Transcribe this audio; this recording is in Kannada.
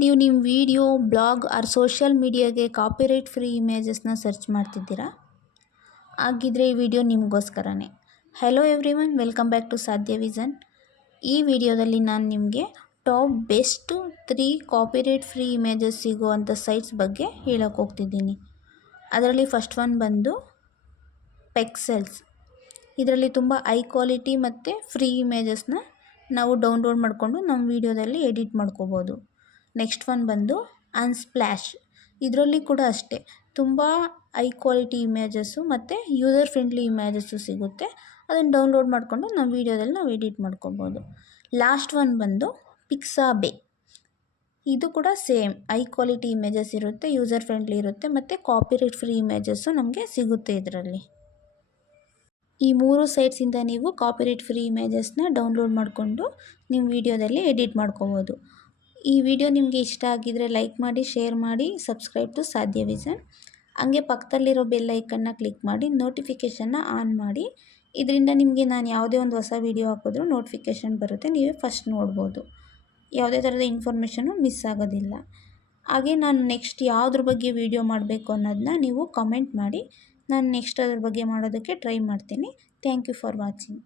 ನೀವು ನಿಮ್ಮ ವಿಡಿಯೋ, ಬ್ಲಾಗ್ ಆರ್ ಸೋಷಿಯಲ್ ಮೀಡಿಯಾಗೆ ಕಾಪಿರೈಟ್ ಫ್ರೀ ಇಮೇಜಸ್ನ ಸರ್ಚ್ ಮಾಡ್ತಿದ್ದೀರಾ? ಹಾಗಿದ್ರೆ ಈ video ನಿಮಗೋಸ್ಕರನೇ. Hello everyone welcome back to Sadhya vision ಈ ವಿಡಿಯೋದಲ್ಲಿ ನಾನು ನಿಮಗೆ top best three copyright free images ಸಿಗುವಂಥ ಸೈಟ್ಸ್ ಬಗ್ಗೆ ಹೇಳೋಕೆ ಹೋಗ್ತಿದ್ದೀನಿ. ಅದರಲ್ಲಿ ಫಸ್ಟ್ ಒನ್ ಬಂದು ಪೆಕ್ಸೆಲ್ಸ್ ಇದರಲ್ಲಿ ತುಂಬ ಹೈ ಕ್ವಾಲಿಟಿ ಮತ್ತು ಫ್ರೀ ಇಮೇಜಸ್ನ ನಾವು ಡೌನ್ಲೋಡ್ ಮಾಡಿಕೊಂಡು ನಮ್ಮ ವೀಡಿಯೋದಲ್ಲಿ ಎಡಿಟ್ ಮಾಡ್ಕೋಬೋದು. ನೆಕ್ಸ್ಟ್ ಒನ್ ಬಂದು ಅನ್ಸ್ಪ್ಲ್ಯಾಶ್. ಇದರಲ್ಲಿ ಕೂಡ ಅಷ್ಟೇ. ತುಂಬ ಹೈ ಕ್ವಾಲಿಟಿ ಇಮೇಜಸ್ಸು ಮತ್ತು ಯೂಸರ್ ಫ್ರೆಂಡ್ಲಿ ಇಮೇಜಸ್ಸು ಸಿಗುತ್ತೆ. ಅದನ್ನು ಡೌನ್ಲೋಡ್ ಮಾಡಿಕೊಂಡು ನಮ್ಮ ವೀಡಿಯೋದಲ್ಲಿ ನಾವು ಎಡಿಟ್ ಮಾಡ್ಕೊಬೋದು. ಲಾಸ್ಟ್ ಒನ್ ಬಂದು ಪಿಕ್ಸಾಬೆ. ಇದು ಕೂಡ ಸೇಮ್. ಹೈ ಕ್ವಾಲಿಟಿ ಇಮೇಜಸ್ ಇರುತ್ತೆ, ಯೂಸರ್ ಫ್ರೆಂಡ್ಲಿ ಇರುತ್ತೆ ಮತ್ತು ಕಾಪಿರೇಟ್ ಫ್ರೀ ಇಮೇಜಸ್ಸು ನಮಗೆ ಸಿಗುತ್ತೆ ಇದರಲ್ಲಿ. ಈ ಮೂರು ಸೈಟ್ಸಿಂದ ನೀವು ಕಾಪಿರೇಟ್ ಫ್ರೀ ಇಮೇಜಸ್ನ ಡೌನ್ಲೋಡ್ ಮಾಡಿಕೊಂಡು ನಿಮ್ಮ ವೀಡಿಯೋದಲ್ಲಿ ಎಡಿಟ್ ಮಾಡ್ಕೋಬೋದು. ಈ ವಿಡಿಯೋ ನಿಮಗೆ ಇಷ್ಟ ಆಗಿದರೆ ಲೈಕ್ ಮಾಡಿ, ಶೇರ್ ಮಾಡಿ, ಸಬ್ಸ್ಕ್ರೈಬ್ ಟು ಸಾಧ್ಯ ವಿಜನ್. ಹಂಗೆ ಪಕ್ಕದಲ್ಲಿರೋ ಬೆಲ್ಲೈಕನ್ನು ಕ್ಲಿಕ್ ಮಾಡಿ, ನೋಟಿಫಿಕೇಷನ್ನ ಆನ್ ಮಾಡಿ. ಇದರಿಂದ ನಿಮಗೆ ನಾನು ಯಾವುದೇ ಒಂದು ಹೊಸ ವೀಡಿಯೋ ಹಾಕಿದ್ರೂ ನೋಟಿಫಿಕೇಷನ್ ಬರುತ್ತೆ, ನೀವೇ ಫಸ್ಟ್ ನೋಡ್ಬೋದು. ಯಾವುದೇ ಥರದ ಇನ್ಫಾರ್ಮೇಷನು ಮಿಸ್ ಆಗೋದಿಲ್ಲ. ಹಾಗೆ ನಾನು ನೆಕ್ಸ್ಟ್ ಯಾವುದ್ರ ಬಗ್ಗೆ ವೀಡಿಯೋ ಮಾಡಬೇಕು ಅನ್ನೋದನ್ನ ನೀವು ಕಮೆಂಟ್ ಮಾಡಿ. ನಾನು ನೆಕ್ಸ್ಟ್ ಅದ್ರ ಬಗ್ಗೆ ಮಾಡೋದಕ್ಕೆ ಟ್ರೈ ಮಾಡ್ತೀನಿ. Thank you for watching.